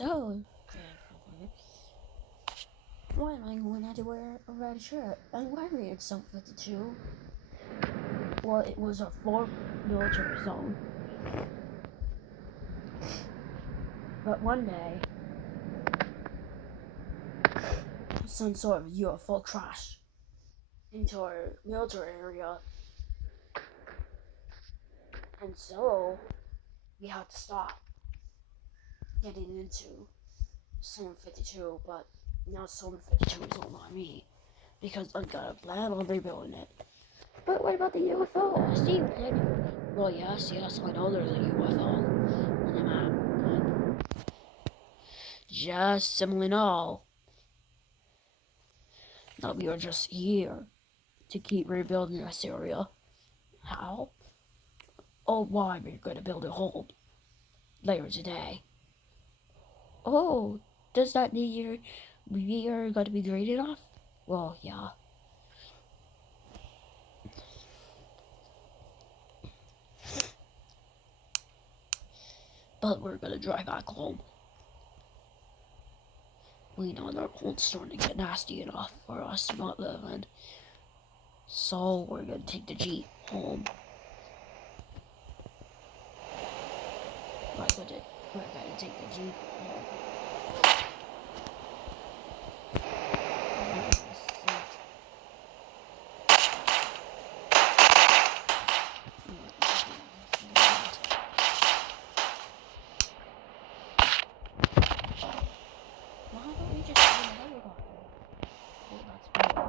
So, why am I going to have to wear a red shirt? And why are we in Zone 52? Well, it was a former military zone. But one day, some sort of UFO crashed into our military area. And so, we had to stop getting into Zone 52, but now Zone 52 is all on me, because I got a plan on rebuilding it. But what about the UFO? I see it. Well, yes, I know there's a UFO on the map. Just simply know that we are just here to keep rebuilding this area. How? Oh, why we're gonna build a home later today. Oh, does that mean we are gonna be great enough? Well, yeah. But we're gonna drive back home. We know our home's starting to get nasty enough for us to not live in. So we're gonna take the Jeep home. We're gonna take the Jeep home. Why don't we just get a helicopter? Well, that's better.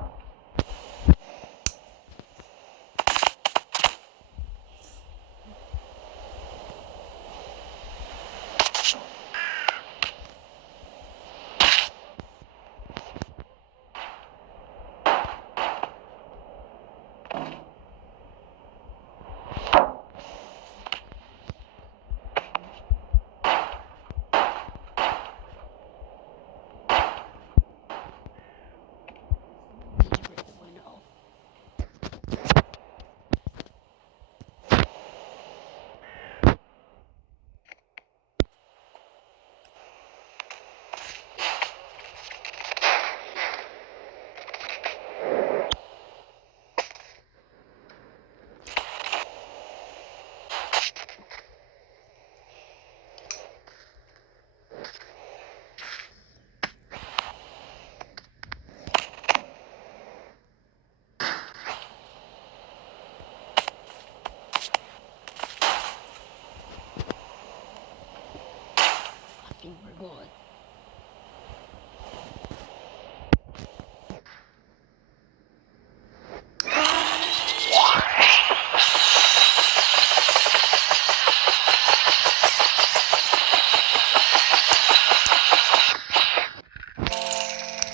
I think we're good.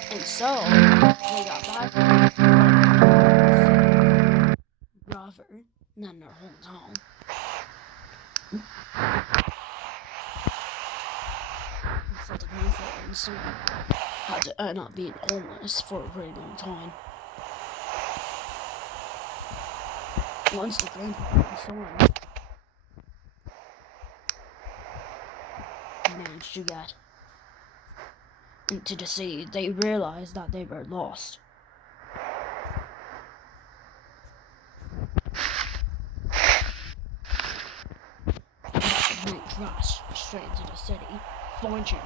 And so, we got back rather than our hometown. And so the grandfather son had to end up being homeless for a very long time. Once the grandfather and son managed to get into the city, they realized that they were lost. They crashed straight into the city. Fortunately,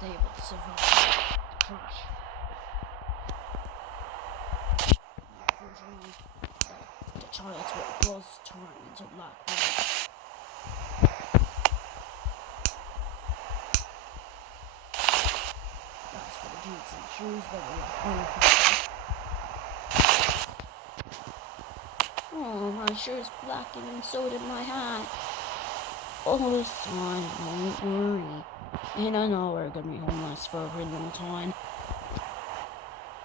they would survive the crash. Unfortunately, the child's work was turned into black holes. That's for the boots and shoes that were left unfixed. Oh, my shirt's blackened and so did my hat. Oh, it's fine, don't worry. And I know we're gonna be homeless for a very long time.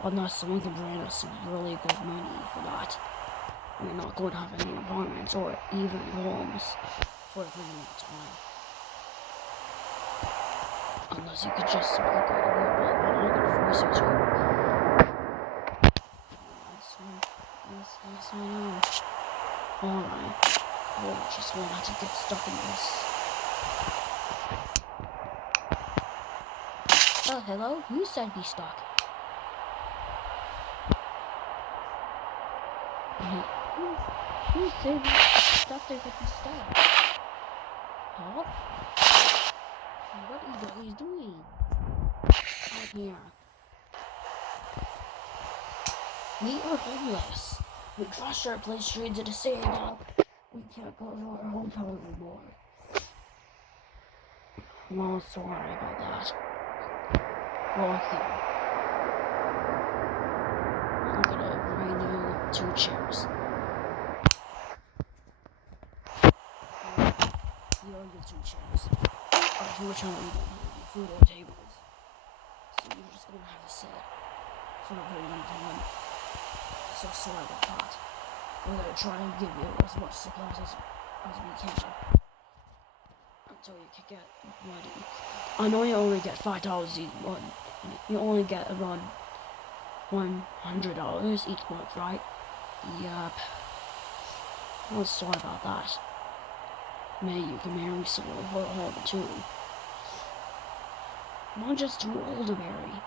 Unless someone can grant us some really good money for that. We're not going to have any apartments or even homes for a very long time. Unless you could just simply go to work, but we're not going to force you to. Yes, I know. Alright. We'll just want to get stuck in this. Hello? Who said be stuck? Who said that they could be stuck? Huh? What are you guys doing? Out here. We are homeless. We crashed our place straight into the sand now. We can't go to our hotel anymore. No, sorry about that. Well, here. I'm gonna renew 2 chairs. You only get 2 chairs. Unfortunately, we don't have any food or tables. So you're just gonna have to sit for a very long time. So sorry about that. We're gonna try and give you as much supplies as we can. Until you can get ready. I know you only get $5 each month. You only get around $100 each month, right? Yup. I'm sorry about that. Maybe you can marry someone for a home too. I'm just too old to marry.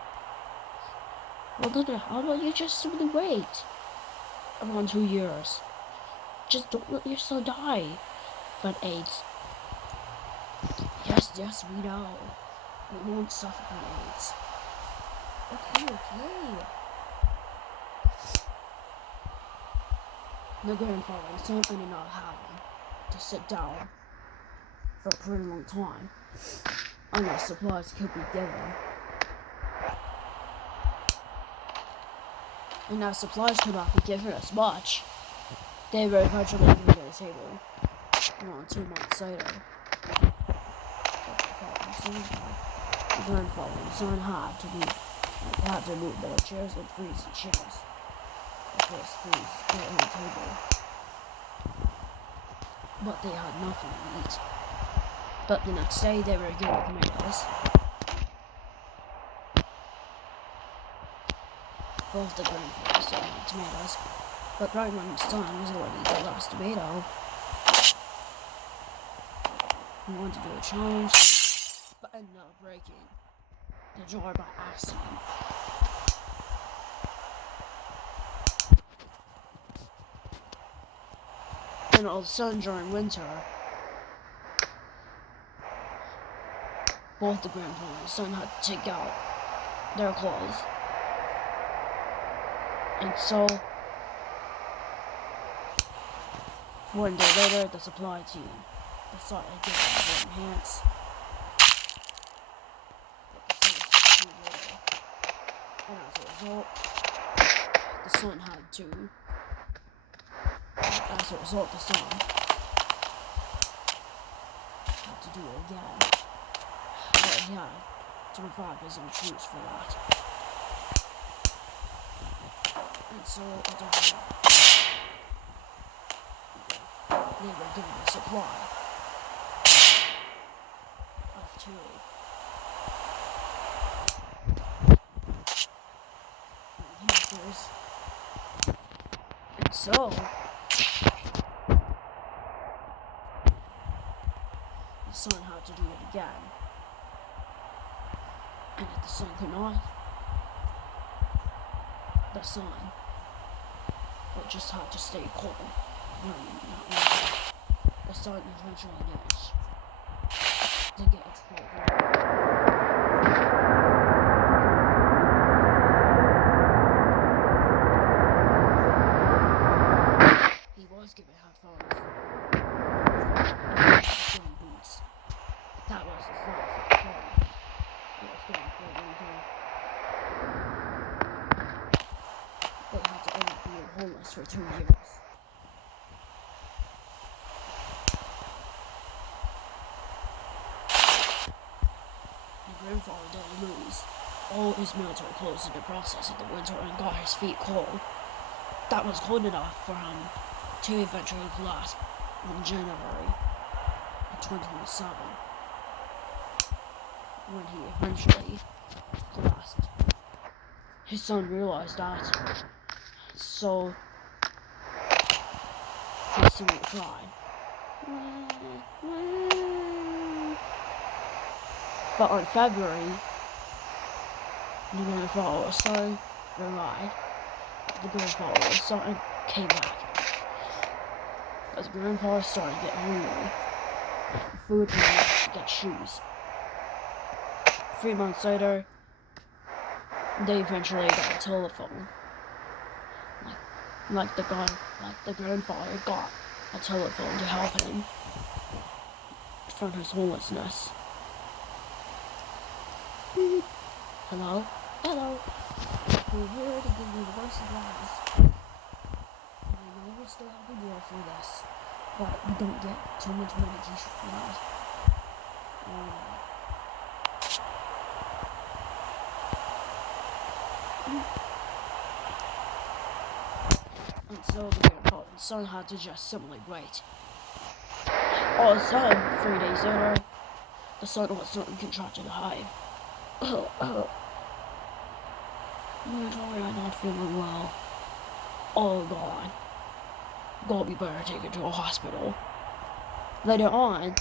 Well, how about you just simply wait around 2 years? Just don't let yourself die from AIDS. Yes, we know. We won't suffer from AIDS. Okay. The grandfather is something not having to sit down for a pretty long time unless supplies could be given. And now supplies could not be given as much. They were eventually given to the table around 2 months later. The grandfather and son had to move their chairs and freeze the chairs. Of course, freeze their own table. But they had nothing to eat. But the next day they were given tomatoes. Both the grandfather still had tomatoes. But right when his son was already the last tomato, he wanted to do a challenge, but ended up breaking the jar by accident. And all of a sudden during winter, both the grandfather and son had to take out their clothes. And so, one day later, the supply team decided to give them warm pants. And as a result, the son had to. As a result, the son had to do it again. But he had to provide his own shoes for that. And so, they were given a supply of 2. Connectors. And so, the son had to do it again. And if the son could not, the son would just have to stay cold. The son eventually managed to get its cold. He was given headphones. He was given boots. That was his life for the clothes. He was given for winter. They had to end up being homeless for 2 years. Grandfather didn't lose all his military clothes in the process of the winter and got his feet cold. That was cold enough for him to eventually collapse in January of 2027. When he eventually collapsed, his son realized that, so his son cried. But on February The grandfather son revived. The grandfather son came back. As the grandfather started to get hungry, food and to get shoes. 3 months later, they eventually got a telephone. Like the grandfather got a telephone to help him from his homelessness. Hello? Hello? We're here to give you more supplies. And I know we're still helping you for this, but we don't get too much medication for that. And so the grandfather's son had to just simply wait. All of a sudden, 3 days later, the son was contracted a hive. I'm not feeling well. Oh god. God, we better take her to a hospital. Later on,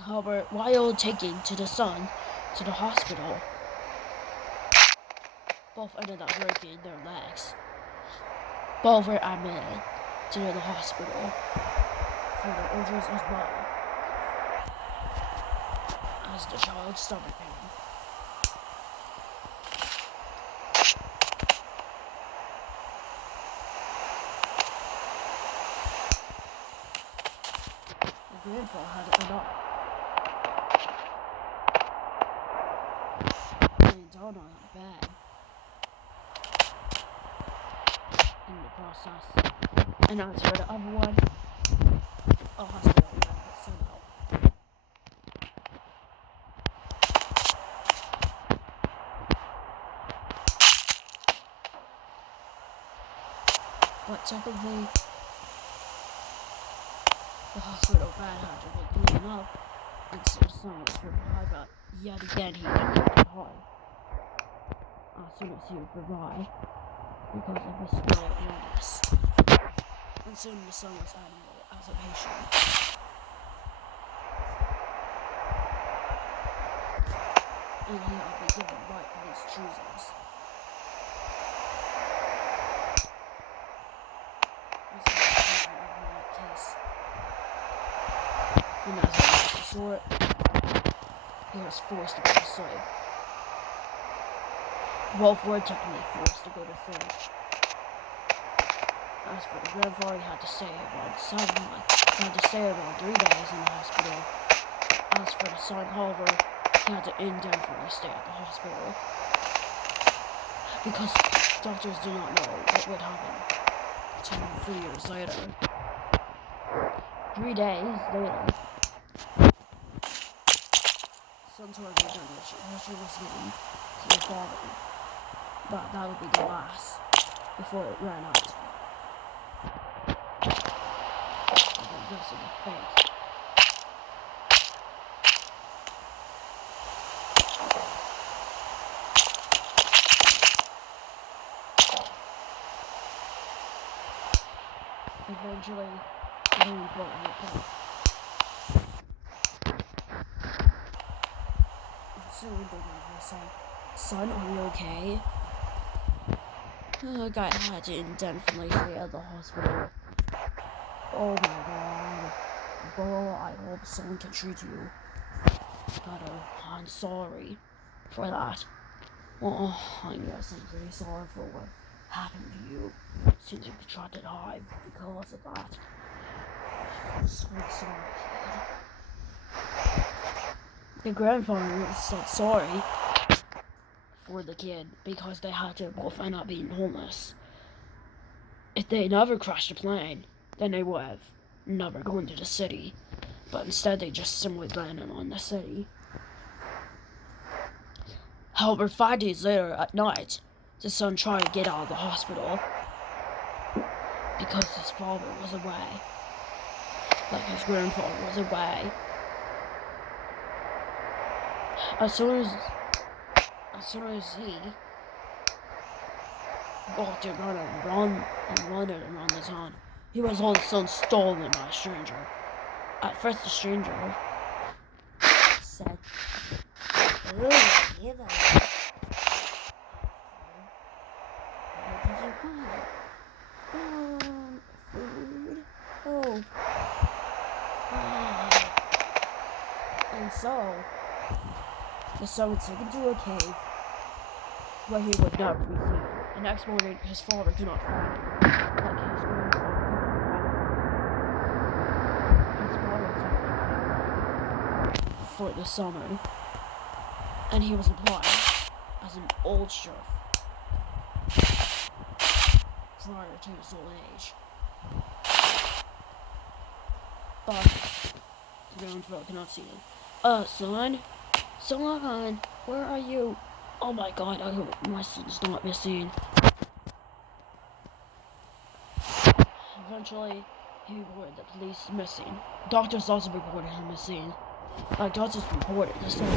however, while taking the son to the hospital, both ended up breaking their legs. Both were admitted to the hospital for their injuries as well as the child's stomach pain. The grandfather had it up. Laying down on that bed. In the process. And as for the other one, a hospital was sent out. But technically, the hospital bed had to get cleaned up, and so the son was revived, but yet again he didn't die. As soon as he would revive, because of his mental illness. And soon the son was admitted as a patient. And he had been given right police choosers. And as a last resort, he was forced to go to sleep. Both were technically forced to go to sleep. As for the grandfather, he had to stay around 3 days in the hospital. As for the son, however, he had to indefinitely stay at the hospital. Because doctors do not know what would happen 2 or 3 years later. 3 days later, son's organ donation was given to the father. But that would be the last before it ran out. And then this is the fake. Eventually, the grandfather would come. And soon the grandfather said, "Son, are you okay?" The guy had to indefinitely stay at the hospital. Oh my god. Bro, I hope someone can treat you better. I'm sorry for that. Oh, I guess I'm pretty sorry for what happened to you since you contracted hive because of that. I'm so sorry, kid. The grandfather said sorry for the kid because they had to both end up being homeless. If they never crashed a plane, then they would have never gone to the city. But instead they just simply landed on the city. However, 5 days later at night, the son tried to get out of the hospital because his father was away. Like his grandfather was away. As soon as he got to run around the town, he was all of a sudden stolen by a stranger. At first, the stranger said, "Oh, you know, what did you want? Food. Oh." And so, the son took him to a cave where he would never be seen. The next morning, his father could not find him. Like his grandfather his father took him for the summer, and he was employed as an old sheriff prior to his old age. But the grandfather could not see him. Son, where are you? Oh my God, I hope my son's not missing. Eventually, he reported the police missing. Doctors also reported him missing. Doctors reported the son.